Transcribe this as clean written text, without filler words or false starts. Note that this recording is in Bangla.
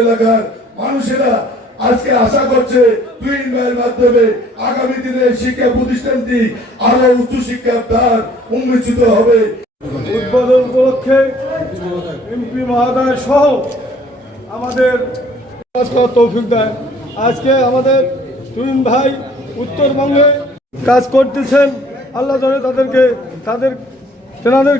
এলাকার মানুষেরা আজকে আশা করছে টুইন ভাইয়ের মাধ্যমে আগামী দিনে শিক্ষা প্রতিষ্ঠানটি আরো উচ্চ শিক্ষার দ্বার উন্মোচিত হবে। উদ্বোধন উপলক্ষে এমপি মহোদয় সহ আমাদের তৌফিক দেয়। আজকে আমাদের টুইন ভাই উত্তরবঙ্গে কাজ করতেছেন। আল্লাহ জানে তেনাদের